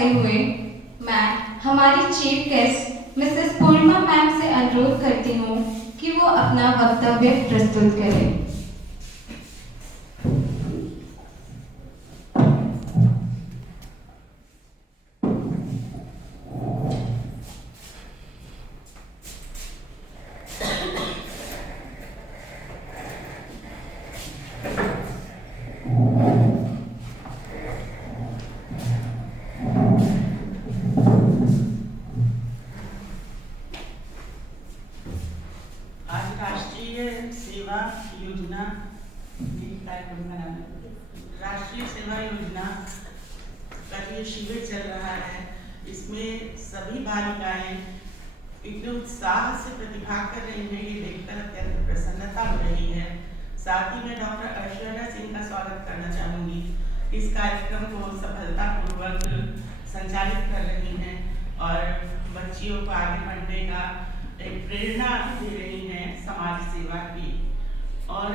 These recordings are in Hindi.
जाते हुए मैं हमारी चीफ गेस्ट मिसेस पूर्णिमा मैम से अनुरोध करती हूँ कि वो अपना वक्तव्य प्रस्तुत करें। राष्ट्रीय सेवा योजना का ये शिविर चल रहा है। इसमें सभी बालिकाएं इतने उत्साह से प्रतिभाग कर रही हैं, ये देखकर अत्यंत प्रसन्नता हो रही है। साथ ही मैं डॉक्टर ऐश्वर्या सिंह का स्वागत करना चाहूँगी। इस कार्यक्रम को सफलतापूर्वक संचालित कर रही हैं और बच्चियों को आगे बढ़ने का एक प्रेरणा दे रही हैं समाज सेवा की। और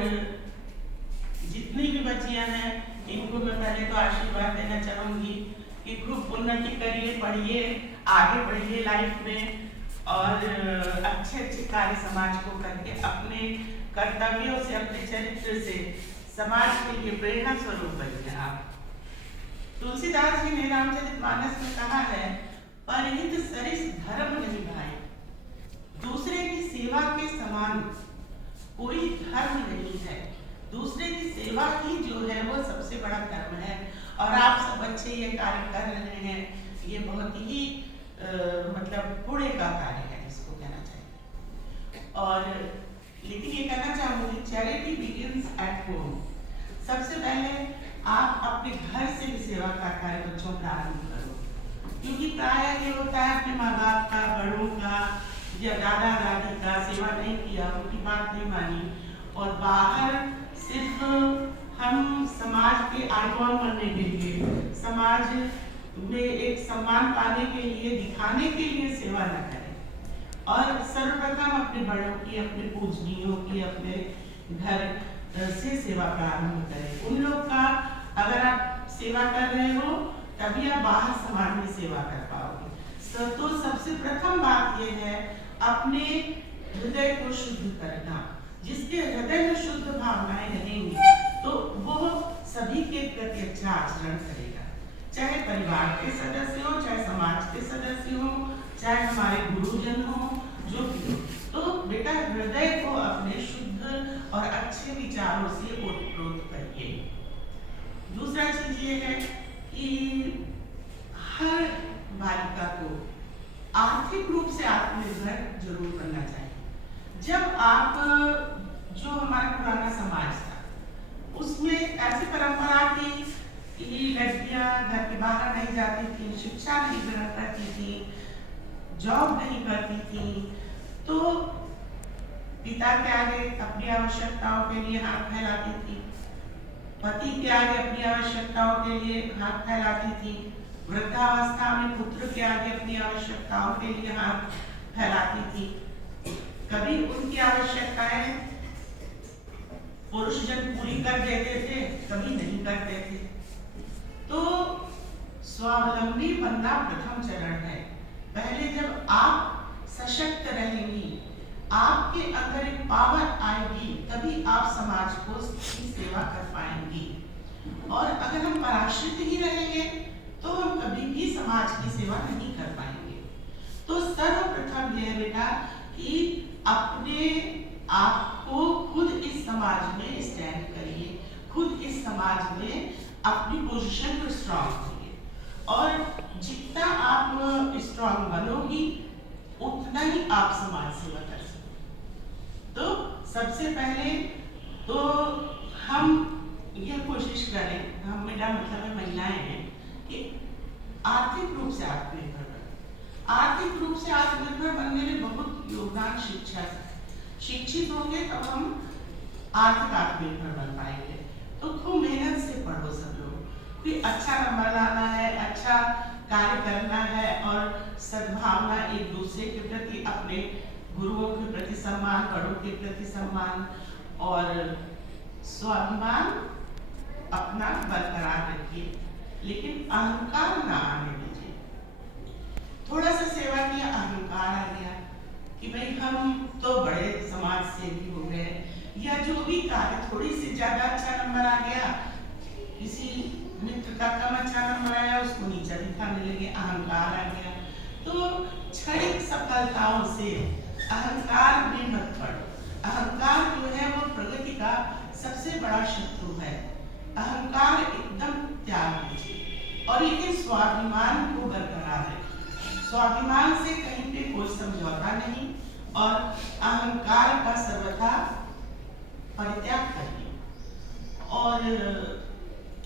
जितनी भी बच्चियां हैं इनको मैं पहले तो आशीर्वाद देना चाहूँगी कि खूब उन्नति करिए, पढ़िए, आगे बढ़िए लाइफ में और अच्छे अच्छे कार्य समाज को करके अपने कर्तव्यों से, अपने चरित्र से समाज के लिए प्रेरणा स्वरूप बनिए आप। तुलसीदास जी ने रामचरितमानस में कहा है, परहित सरिस धर्म नहीं भाई, दूसरे की सेवा के समान कोई धर्म नहीं है। दूसरे की सेवा ही जो है वो सबसे बड़ा धर्म है। और आप सब बच्चे ये कार्य कर रहे हैं, ये बहुत ही मतलब पुण्य का कार्य है, इसको कहना चाहिए। और लेकिन ये कहना चाहूँगी, चैरिटी बिगिंस एट होम। सबसे पहले आप अपने घर से भी सेवा का कार्य बच्चों प्रारंभ करो, क्योंकि प्रायः ये होता है अपने माँ बाप का, बड़ों का या दादा दादी का सेवा नहीं किया, उनकी बात नहीं मानी और बाहर सिर्फ हम समाज के आइकॉन बनने के लिए, समाज में एक सम्मान पाने के लिए, दिखाने के लिए सेवा न करें। और सर्वप्रथम अपने बड़ों की, अपने पूजनीयों की, अपने घर से सेवा प्रारंभ करें। उन लोग का अगर आप सेवा कर रहे हो तभी आप बाहर समाज में सेवा कर पाओगे। तो सबसे प्रथम बात यह है अपने हृदय को शुद्ध करना। जिसके हृदय में शुद्ध भावनाएं रहेंगी तो वो सभी के प्रति अच्छा आचरण करेगा, चाहे परिवार के सदस्य हो, चाहे समाज के सदस्य हो, चाहे हमारे गुरुजन हो, जो भी हो। तो बेटा हृदय को अपने शुद्ध और अच्छे विचारों से ओतप्रोत करिए। दूसरा चीज ये है कि हर बालिका को आर्थिक रूप से आत्मनिर्भर जरूर बनना चाहिए। जब आप जो हमारा पुराना समाज था उसमें ऐसी परंपरा थी कि लड़कियां घर के बाहर नहीं जाती थी, शिक्षा नहीं ग्रहण करती थी, जॉब नहीं करती थी, तो पिता के आगे अपनी आवश्यकताओं के लिए हाथ फैलाती थी, पति के आगे अपनी आवश्यकताओं के लिए हाथ फैलाती थी, वृद्धावस्था में पुत्र के आगे अपनी आवश्यकताओं के लिए हाथ फैलाती थी। कभी उनकी आवश्यकताएं पुरुष जन पूरी कर देते थे, कभी नहीं करते थे। तो स्वावलंबी बनना प्रथम चरण है। पहले जब आप सशक्त रहेंगी, आपके अंदर एक पावर आएगी, तभी आप समाज को की सेवा कर पाएंगी। और अगर हम पराश्रित ही रहेंगे तो हम कभी भी समाज की सेवा नहीं कर पाएंगे। तो सर्वप्रथम यह बेटा कि अपने आप को खुद इस समाज में स्टैंड करिए, खुद इस समाज में अपनी पोजीशन को स्ट्रॉन्ग करिए। और जितना आप स्ट्रॉन्ग बनोगी उतना ही आप समाज सेवा कर सकते। तो सबसे पहले तो हम ये कोशिश करें, हम मेरा मतलब महिलाएं हैं, कि आर्थिक रूप से आत्मनिर्भर बने। आर्थिक रूप से आत्मनिर्भर बनने में बहुत योगदान शिक्षा का। शिक्षित होंगे तब हम आर्थिक आत्मनिर्भर बन पाएंगे। तो खूब मेहनत से पढ़ो सब लोग, कोई अच्छा नंबर लाना है, अच्छा कार्य करना है और सद्भावना एक दूसरे के प्रति, अपने गुरुओं के प्रति सम्मान, बड़ों के प्रति सम्मान और स्वाभिमान अपना बरकरार रखिए, लेकिन अहंकार ना आने दीजिए। थोड़ा सा सेवा किया, अहंकार आ गया कि भाई हम तो बड़े समाज सेवी हो गए, या जो भी कार्य थोड़ी सी ज्यादा अच्छा नंबर आ गया, किसी मित्र का कम अच्छा नंबर आया, उसको नीचा दिखाने लगे, अहंकार आ गया। तो क्षणिक सफलताओं से अहंकार में मत पड़ो। अहंकार जो है वो प्रगति का सबसे बड़ा शत्रु है। अहंकार एकदम त्याग दीजिए, और लेकिन स्वाभिमान को बरकरार रखिए। स्वाभिमान से कहीं पे कोई समझौता नहीं, और अहंकार का सर्वथा परित्याग करिए। और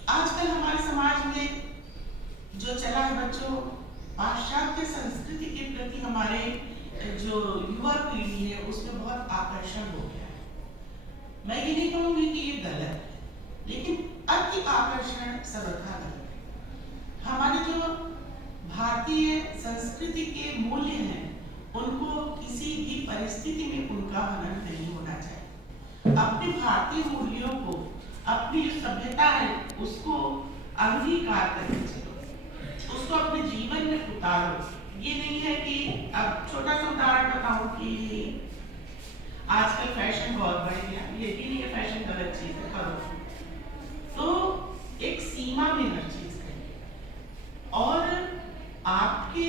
आजकल हमारे समाज में जो चला है बच्चों, पाश्चात्य संस्कृति के प्रति हमारे जो युवा पीढ़ी है उसमें बहुत आकर्षण हो गया है। मैं ये नहीं कहूंगी कि ये गलत है, लेकिन अति आकर्षण सर्वथा गलत है। हमारे जो भारतीय संस्कृति के मूल्य हैं उनको किसी भी परिस्थिति में उनका हनन नहीं होना चाहिए। अपने भारतीय मूल्यों को, अपनी जो सभ्यता है उसको अंगीकार करके चलो, उसको अपने जीवन में उतारो। ये नहीं है कि अब छोटा सा उदाहरण बताऊं कि आजकल फैशन बहुत बढ़ गया, ये भी नहीं है फैशन गलत चीज है, करो तो एक सीमा में हर चीज करिए। और आपके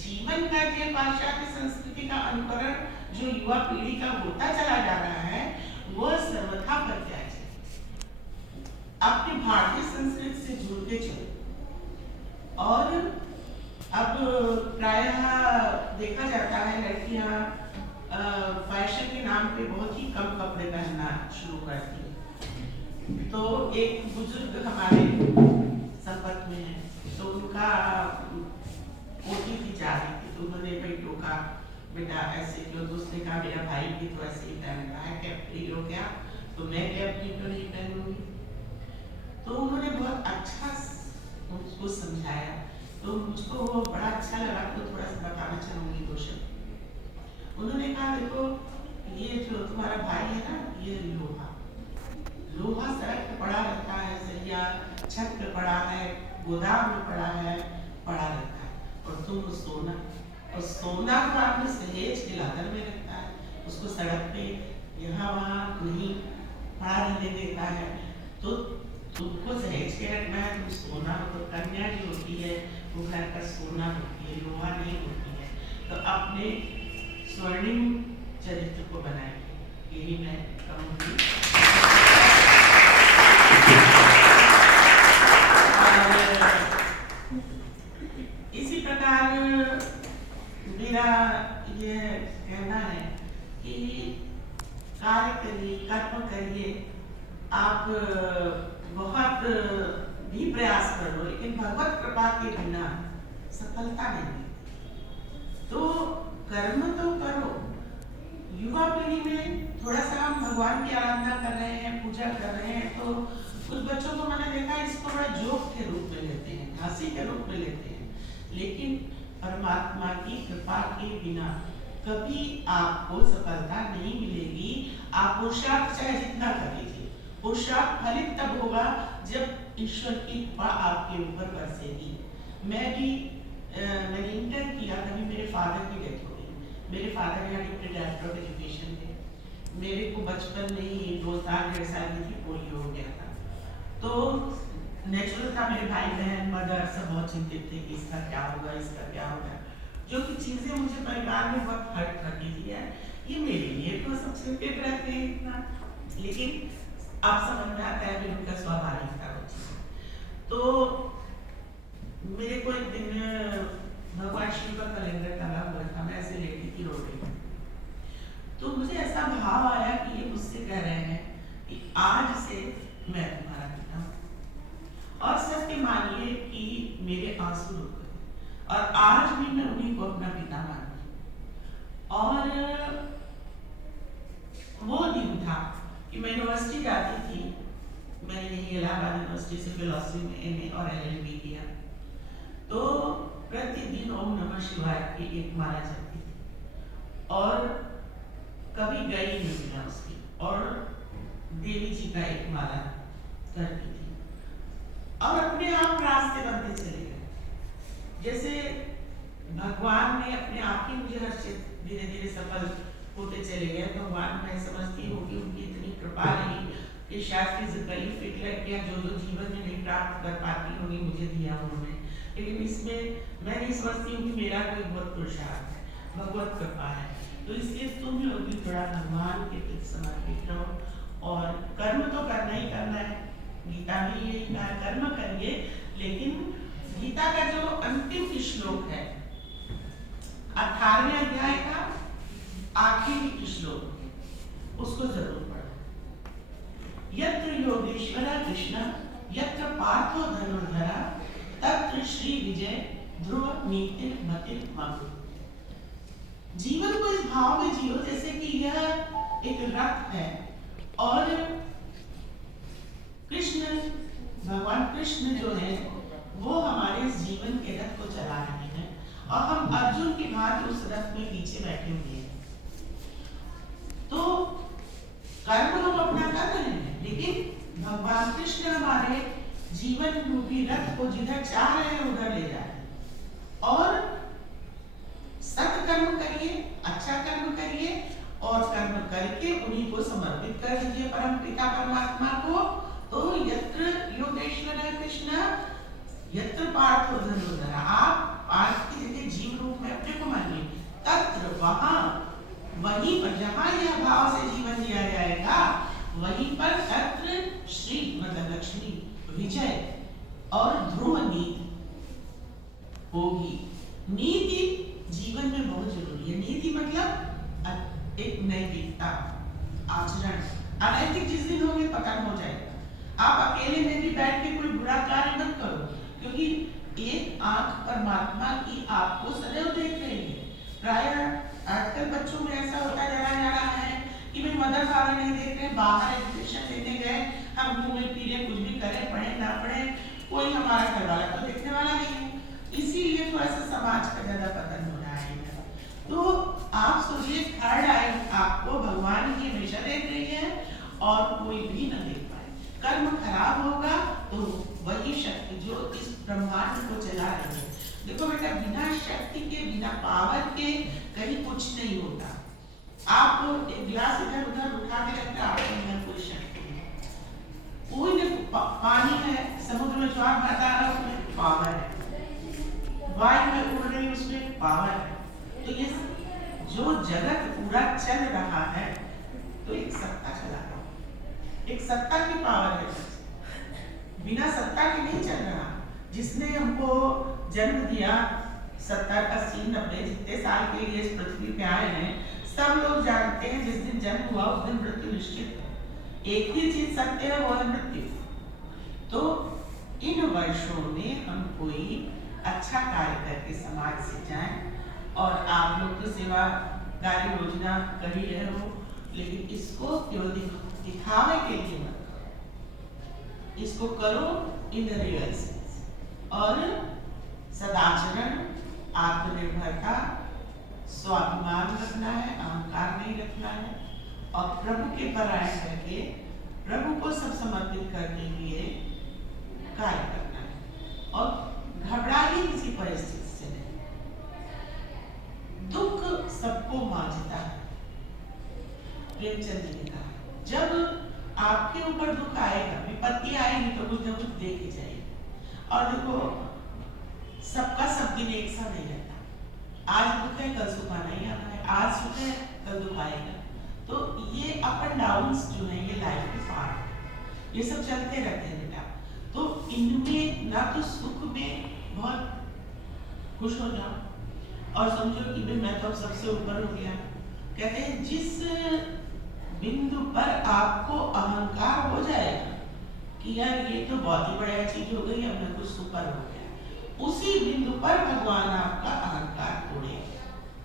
जीवन का जो पाश्चात्य संस्कृति का अनुकरण जो युवा पीढ़ी का होता चला जा रहा है वह सर्वथा परित्याज्य है। अपने भारतीय संस्कृति से जुड़ते चलो। और अब प्रायः देखा जाता है लड़कियां फैशन के नाम पे बहुत ही कम कपड़े पहनना शुरू करती है। तो एक बुजुर्ग हमारे संपर्क में है, तो उनका पोती भी जा रही थी, तो उन्होंने भाई टोका, बेटा ऐसे क्यों? तो उसने कहा मेरा भाई भी तो ऐसे ही पहन रहा है, कैप लो क्या, तो मैं कैप क्यों नहीं पहनूंगी? तो उन्होंने बहुत अच्छा उसको समझाया, तो मुझको वो बड़ा अच्छा लगा, तो थोड़ा सा बताना चाहूंगी दो शब्द। उन्होंने कहा देखो, ये जो तुम्हारा भाई है ना, ये लोहा सड़क पे पड़ा रहता है, सरिया छत पे पड़ा है, गोदाम में पड़ा रहता है, और तुम सोना, और सोना को आपने सहेज के लाकर में रखता है, उसको सड़क पे यहाँ वहाँ नहीं पड़ा रहने देता है। तो तुमको सहेज के रखना है, तुम सोना हो, तो कन्या जो होती है वो घर का सोना होती है, लोहा नहीं होती है। तो अपने स्वर्णिम चरित्र को बनाइए, यही मैं कहूँगी। इसी प्रकार मेरा ये कहना है कि कार्य करिए, कर्म करिए, आप बहुत भी प्रयास कर लो, लेकिन भगवत कृपा के बिना सफलता नहीं मिलती। तो कर्म तो करो। युवा पीढ़ी में थोड़ा सा हम भगवान की आराधना कर रहे हैं, पूजा कर रहे हैं, तो कुछ बच्चों को मैंने देखा इसको बड़ा जोक के रूप में लेते हैं, हंसी के रूप में लेते हैं, लेकिन परमात्मा की कृपा के बिना कभी आपको सफलता नहीं मिलेगी। आप पुरुषार्थ चाहे जितना कर लीजिए, पुरुषार्थ फलित तब होगा जब ईश्वर की कृपा आपके ऊपर बरसेगी। मैंने इंटर किया, तभी मेरे फादर की डेथ हो गई। मेरे फादर यहाँ डिप्टी डायरेक्टर ऑफ एजुकेशन थे। मेरे को बचपन में ही 2 साल 1.5 साल की थी, पोलियो हो गया था। तो नेचुरल था, मेरे भाई बहन मदर सब बहुत चिंतित थे कि इसका क्या होगा, इसका क्या होगा। जो कि चीजें मुझे परिवार में बहुत हर्ट करती थी, ये मेरे लिए तो सब चिंतित रहते हैं इतना, लेकिन आप समझ में आता है उनका स्वाभाविक था वो चीज। तो मेरे को एक दिन भगवान शिव का कैलेंडर टंगा हुआ था, मैं ऐसे लेटी थी रोड पे, तो मुझे ऐसा भाव आया कि ये मुझसे कह रहे हैं कि आज से मैं तुम्हारा पिता हूँ। और सत्य मानिए कि मेरे आंसू रुक गए, और आज भी मैं उन्हीं को अपना पिता मानती हूँ। और वो दिन था कि मैं यूनिवर्सिटी जाती थी, मैंने यही इलाहाबाद यूनिवर्सिटी से फिलॉसफी में MA और LLB किया। तो प्रतिदिन ओम नमः शिवाय की एक माला जपती थी, और कभी गई नहीं मैं उसकी, और देवी जी का एक माला करती थी, और अपने आप रास्ते बनते चले गए। जैसे भगवान ने अपने आप ही मुझे हर क्षेत्र धीरे धीरे सफल होते चले गए। भगवान, मैं समझती हूँ कि उनकी इतनी कृपा रही कि शायद फिजिकली फिट लड़कियाँ जो जो जीवन में नहीं प्राप्त कर पाती होंगी, मुझे दिया उन्होंने। लेकिन इसमें मैं नहीं समझती हूँ कि मेरा कोई बहुत पुरुषार्थ है, भगवत कृपा है। तो इसलिए तुम लोग भी थोड़ा भगवान के प्रति समर्पित रहो और कर्म तो करना ही करना है। गीता में यही कहा, कर्म करिए, लेकिन गीता का जो अंतिम श्लोक है 18वें अध्याय का आखिरी श्लोक, उसको जरूर पढ़ो। यत्र योगेश्वर कृष्ण यत्र पार्थो धनुर्धरा तत्र श्री विजय ध्रुव नीति मति मम। जीवन को इस भाव में जियो जैसे कि यह एक रथ है और कृष्ण, भगवान कृष्ण जो है वो हमारे इस जीवन के रथ को चला रहे हैं और हम अर्जुन की भांति उस रथ में पीछे बैठे हुए हैं। तो कर्म हम अपना कर रहे हैं, लेकिन भगवान कृष्ण हमारे जीवन रूपी रथ को जिधर चाह रहे हैं उधर ले जा रहे हैं। और सत्कर्म करिए, अच्छा कर्म करिए और कर्म करके उन्हीं को समर्पित कर दीजिए परम पिता परमात्मा को। तो यत्र योगेश्वर कृष्ण यत्र पार्थो धनुर्धरा, आप पार्थ की जगह जीव रूप में अपने को मानिए। तत्र, वहां, वहीं पर जहां यह भाव से जीवन जिया जाएगा वहीं पर तत्र श्री मतलब लक्ष्मी, विजय और ध्रुव नीति होगी। नीति जीवन में बहुत जरूरी है। नीति मतलब एक नैतिकता, आचरण। अनैतिक जिस दिन होंगे पतन हो जाएगा। आप अकेले में भी बैठ के कोई बुरा कार्य मत करो, क्योंकि एक आंख परमात्मा की आपको सदैव देख रही है। प्रायः आजकल बच्चों में ऐसा होता जा रहा है कि भाई मदर फादर नहीं देख रहे, बाहर एजुकेशन लेने गए, हम घूमे फिरे, कुछ भी करें, पढ़े ना पढ़े, कोई हमारा घर वाला तो देखने वाला नहीं है। इसीलिए थोड़ा सा समाज का ज्यादा पतन हो रहा है। तो आप सोचिए, थर्ड आई आपको भगवान की हमेशा देख रही है और कोई भी न देख पाए। कर्म खराब होगा तो वही शक्ति जो इस ब्रह्मांड को चला रही है। देखो बेटा, बिना शक्ति के, बिना पावर के कहीं कुछ नहीं होता। आप एक गिलास इधर उधर उठा के रखते, आपके अंदर कोई शक्ति नहीं। कोई ने पानी है, समुद्र में ज्वार भाटा आ रहा, उसमें पावर है। वायु में उड़ रही, उसमें पावर है। तो ये जो जगत पूरा चल रहा है तो एक सत्ता चला रहा है, एक सत्ता की पावर है। बिना सत्ता के नहीं चल रहा। जिसने हमको जन्म दिया 70, 80, 90 जितने साल के लिए इस पृथ्वी पे आए हैं, सब लोग जानते हैं जिस दिन जन्म हुआ उस दिन मृत्यु निश्चित है। एक ही चीज सत्य है, वो है मृत्यु। तो इन वर्षों में हम कोई अच्छा कार्य करके समाज से जाएं। और आप लोग तो सेवादारी योजना कर ही रहे हो, लेकिन इसको केवल दिखावे के लिए मत करो, इसको करो इन द रियल सेंस। और सदाचरण, आत्मनिर्भरता, स्वाभिमान रखना है, अहंकार नहीं रखना है और प्रभु के परायण करके प्रभु को सब समर्पित करते हुए कार्य करना है। और घबराइए किसी परिस्थिति से नहीं। दुख सबको मांझता है, प्रेमचंद जी ने कहा। जब आपके ऊपर दुख आएगा, विपत्ति आएगी तो कुछ न कुछ दे के जाएगी। और देखो, सबका सब दिन एक सा नहीं रहता। आज दुख है, कल सुख आना ही आना है। आज सुख है, कल दुख आएगा। तो ये अप एंड डाउन्स जो है, ये लाइफ के पार्ट है, ये सब चलते रहते हैं बेटा। तो इनमें ना तो सुख में बहुत खुश हो जाओ और समझो कि भाई मैं तो सबसे ऊपर हो गया। कहते हैं जिस बिंदु पर आपको अहंकार हो जाएगा कि यार ये तो बहुत ही बढ़िया चीज हो गई, अब मैं कुछ सुपर हो गया, उसी बिंदु पर भगवान आपका अहंकार तोड़ेगा।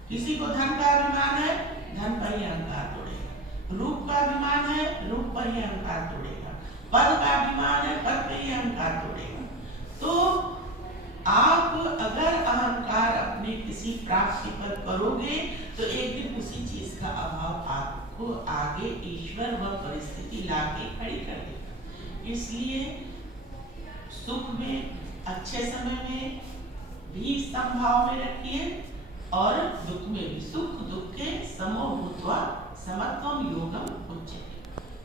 किसी को धन का अभिमान है, धन पर ही अहंकार तोड़ेगा। रूप का अभिमान है, रूप पर ही अहंकार तोड़ेगा। पद का अभिमान है, पद पर ही अहंकार तोड़ेगा। तो आप अगर अहंकार अपने किसी प्राप्ति पर करोगे तो एक दिन उसी चीज का अभाव आपको आगे ईश्वर व परिस्थिति लाके खड़ी कर देगा। इसलिए सुख में, अच्छे समय में, भी समभाव में रखिए और दुख में भी। सुख दुखे समो भूत्वा समत्वम योगम उच्यते।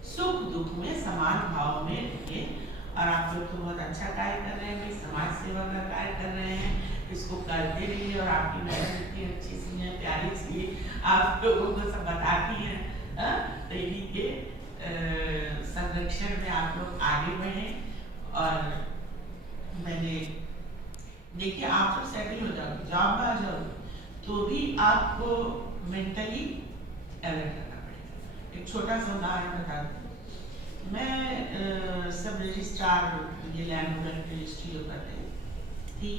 सुख दुख में समान भाव में रहिए। और आप लोग तो बहुत अच्छा कार्य कर रहे हैं भाई, समाज सेवा का कार्य कर रहे हैं, इसको करते रहिए। और आपकी मैडम इतनी अच्छी सी है, प्यारी सी, आप लोगों को सब बताती हैं। देवी के संरक्षण में आप लोग आगे बढ़े। और मैंने देखिए, आप जब सेटल हो जाओगे, जॉब में आ जाओगे, तो भी आपको मेंटली अलर्ट करना पड़ेगा। एक छोटा सा उदाहरण बता दूं, मैं सब रजिस्ट्रार ये लैंड होल्डर रजिस्ट्री जो करते थी,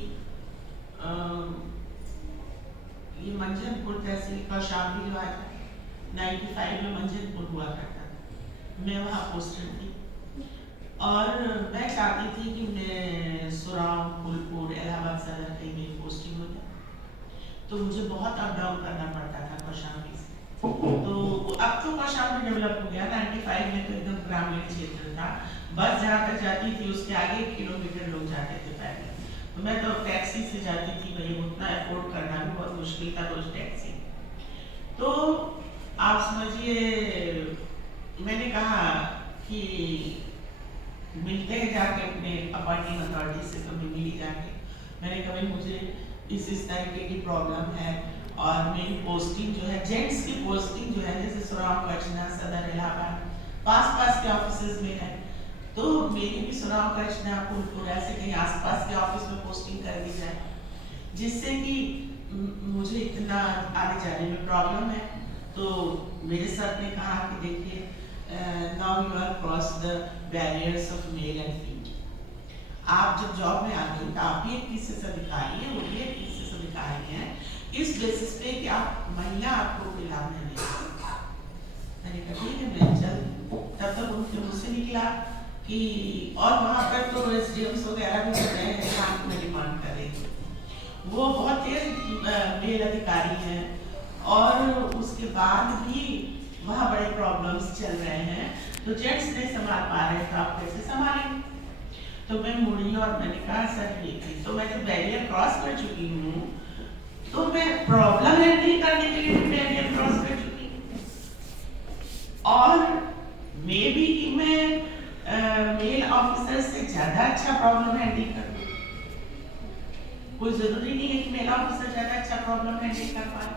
ये मंझनपुर तहसील कौशाम्बी जो आया था 95 में मंझनपुर हुआ करता था, मैं वहाँ पोस्टेड थी। और मैं चाहती थी कि मैं सुराव, फूलपुर, इलाहाबाद सदर कहीं मेरी पोस्टिंग हो जाए, तो मुझे बहुत अप डाउन करना पड़ता था कौशाम्बी से। तो अब तो कौशाम्बी डेवलप हो गया, 95 में तो एकदम ग्रामीण क्षेत्र था, बस जहाँ तक जाती थी उसके आगे 1 किलोमीटर लोग जाते थे पैदल। तो मैं तो टैक्सी से जाती थी, भाई उतना अफोर्ड करना भी बहुत मुश्किल था रोज टैक्सी। तो आप समझिए, मैंने कहा कि मिलते हैं जाके अपने अपॉइंटिंग अथॉरिटी से, कभी मिली जाके। मैंने कहा मुझे इस तरीके की प्रॉब्लम है और मेरी पोस्टिंग जो है, जेंट्स की पोस्टिंग जो है, जैसे सुराव, कचना, सदर, इलाहाबाद पास के ऑफिस में है, तो मेरी भी सुराव, कचना, फूलपुर ऐसे कहीं आसपास के ऑफिस में पोस्टिंग कर दी जाए, जिससे कि मुझे इतना आगे जाने में प्रॉब्लम है। तो मेरे सर ने कहा कि देखिए, now you are cross the barriers of male and female. आप जब जॉब में आते हैं तो आप भी एक पीसीएस अधिकारी हैं, वो भी एक पीसीएस अधिकारी हैं, इस बेसिस पे कि आप महिला आपको कोई लाभ नहीं देगा। मैंने कहा ठीक है, मैं चल। तब तक उनके मुझसे निकला कि और वहाँ पर तो एसडीएम्स वगैरह भी कर रहे हैं, काम में डिमांड कर रही थी। वो बहुत तेज मेल अधिकारी हैं और उसके बाद भी वहाँ बड़े प्रॉब्लम्स चल रहे हैं, तो जेंट्स नहीं संभाल पा रहे, तो आप कैसे संभालेंगे? तो मैं मुड़ी और मैंने कहा सर ये थी, तो मैं जब बैरियर क्रॉस कर चुकी हूँ, तो मैं प्रॉब्लम हैंडल करने के लिए बैरियर क्रॉस कर चुकी हूँ। और मे बी कि मैं मेल ऑफिसर से ज्यादा अच्छा प्रॉब्लम हैंडल कर दूँ। कोई जरूरी नहीं है कि मेल ऑफिसर ज्यादा अच्छा प्रॉब्लम हैंडल कर पाए।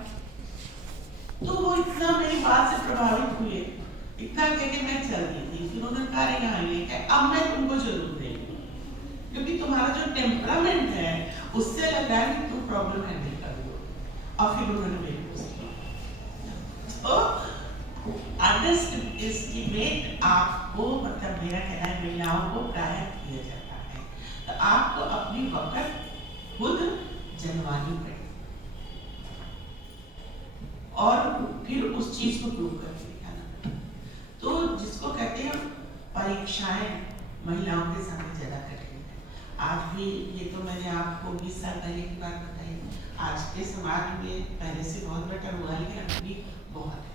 तो वो इतना मेरी बात से प्रभावित हुए, इतना कह के मैं चल दी थी। फिर उन्होंने कहा यहाँ लेके अब मैं तुमको जरूर देंगी, क्योंकि तुम्हारा जो टेम्परामेंट है उससे लग रहा है कि तुम प्रॉब्लम हैंडल कर लो। और फिर उन्होंने मेरी तो अंडरएस्टिमेट आपको, मतलब मेरा कहना है महिलाओं को प्राय किया जाता है, तो आपको अपनी वक्त खुद जनवानी पड़ेगी और फिर उस चीज को प्रूव करके दिखाना। तो जिसको कहते हैं परीक्षाएं महिलाओं के सामने ज्यादा कठिन है। आज भी ये तो मैंने आपको 20 साल पहले की बात बताई, आज के समाज में पहले से बहुत बेटर हुआ, लेकिन अभी बहुत है।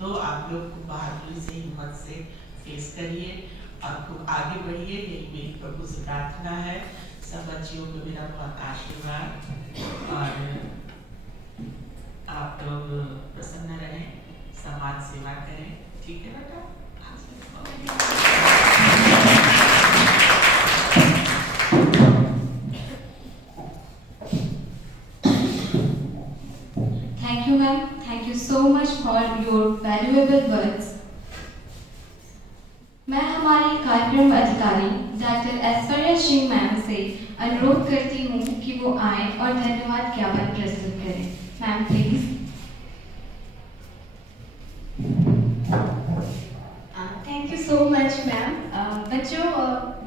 तो आप लोग खूब बहादुरी से, हिम्मत से फेस करिए और खूब आगे बढ़िए, यही मेरी प्रभु से प्रार्थना है। सब बच्चियों को मेरा बहुत आशीर्वाद, और आप लोग प्रसन्न रहें, समाज सेवा करें, ठीक है बेटा? Thank you, ma'am. Thank you so much for your valuable words. मैं हमारी कार्यक्रम अधिकारी डॉक्टर ऐश्वर्या सिंह मैम से अनुरोध करती हूँ कि वो आए और धन्यवाद ज्ञापन प्रस्तुत करें। Ma'am please. Thank you so much ma'am. बच्चों,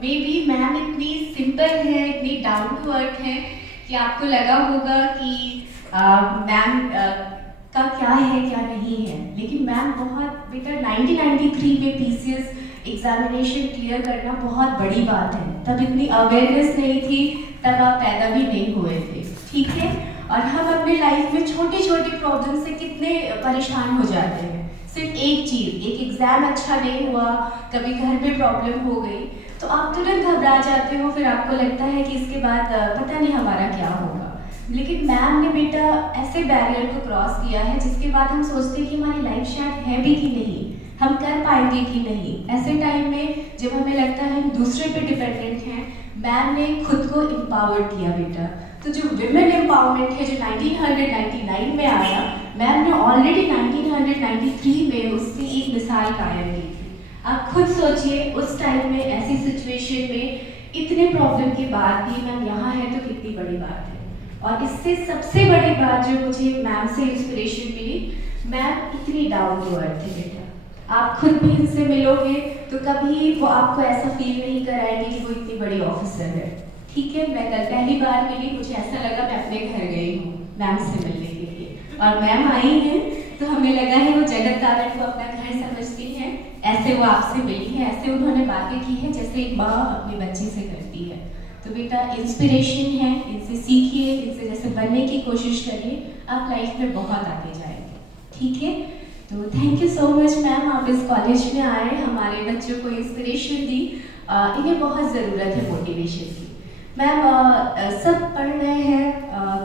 मे बी मैम इतनी सिंपल है, इतनी डाउन टू अर्थ है कि आपको लगा होगा कि मैम का क्या है क्या नहीं है, लेकिन मैम बहुत बेटा 1993 में पीसीएस एग्जामिनेशन क्लियर करना बहुत बड़ी बात है। तब इतनी अवेयरनेस नहीं थी, तब आप पैदा भी नहीं हुए थे, ठीक है? और हम अपने लाइफ में छोटी छोटी प्रॉब्लम से कितने परेशान हो जाते हैं। सिर्फ एक चीज़, एक एग्ज़ाम अच्छा नहीं हुआ, कभी घर में प्रॉब्लम हो गई, तो आप तुरंत घबरा जाते हो, फिर आपको लगता है कि इसके बाद पता नहीं हमारा क्या होगा। लेकिन मैम ने बेटा ऐसे बैरियर को क्रॉस किया है जिसके बाद हम सोचते हैं कि हमारी लाइफ शायद है भी कि नहीं, हम कर पाएंगे कि नहीं। ऐसे टाइम में जब हमें लगता है हम दूसरे पे डिपेंडेंट हैं, मैम ने खुद को एम्पावर्ड किया बेटा। तो जो विमेन एम्पावरमेंट है जो 1999 में आया, मैम ने ऑलरेडी 1993 में उससे एक मिसाल कायम की थी। आप खुद सोचिए उस टाइम में ऐसी सिचुएशन में इतने प्रॉब्लम के बाद भी मैम यहाँ है तो कितनी बड़ी बात है। और इससे सबसे बड़ी बात जो मुझे मैम से इंस्पिरेशन मिली, मैम इतनी डाउन टू अर्थ है बेटा। आप खुद भी इनसे मिलोगे तो कभी वो आपको ऐसा फील नहीं कराएंगे कि वो इतनी बड़ी ऑफिसर है। ठीक है, मैं कल पहली बार मिली, मुझे ऐसा लगा मैं अपने घर गई हूँ मैम से मिलने के लिए, और मैम आई हैं तो हमें लगा है वो जगत तारण को अपना घर समझती हैं। ऐसे वो आपसे मिली है, ऐसे उन्होंने बातें की है जैसे एक माँ अपने बच्चे से करती है। तो बेटा इंस्पिरेशन है, इनसे सीखिए, इनसे जैसे बनने की कोशिश करिए, आप लाइफ में बहुत आगे जाएंगे। ठीक है, तो thank you so much ma'am, आप इस कॉलेज में आए, हमारे बच्चों को इंस्पिरेशन दी। इन्हें बहुत ज़रूरत है मोटिवेशन की। मैम सब पढ़ रहे हैं,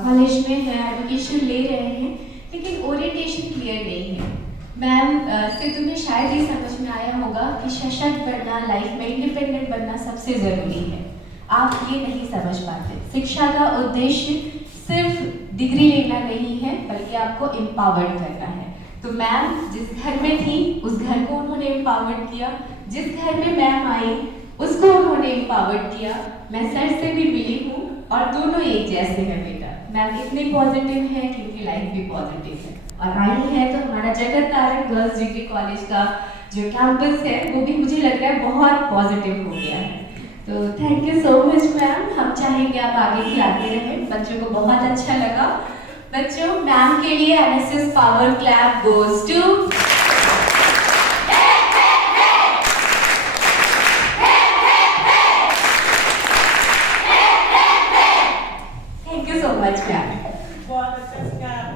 कॉलेज में हैं, एजुकेशन ले रहे हैं, लेकिन ओरिएंटेशन क्लियर नहीं है। मैम से तुम्हें शायद ये समझ में आया होगा कि सशक्त बनना, लाइफ में इंडिपेंडेंट बनना सबसे ज़रूरी है। आप ये नहीं समझ पाते। शिक्षा का उद्देश्य सिर्फ डिग्री लेना नहीं है, बल्कि आपको एम्पावर्ड करना है। तो मैम जिस घर में थी उस घर को उन्होंने एम्पावर्ड किया, जिस घर में मैम आई उसको उन्होंने एम्पावर्ड किया। मैं सर से भी मिली हूँ और दोनों एक जैसे हैं बेटा। मैम इतने पॉजिटिव हैं कि उनकी लाइफ भी पॉजिटिव है। और आई है तो हमारा जगत तारण गर्ल्स डिग्री कॉलेज का जो कैंपस है वो भी मुझे लग रहा है बहुत पॉजिटिव हो गया है। तो thank you so much ma'am, हम चाहेंगे आप आगे भी आते रहें। बच्चों को बहुत अच्छा लगा। बच्चों मैम के लिए NSS power clap goes to thank you so much ma'am. बहुत अच्छा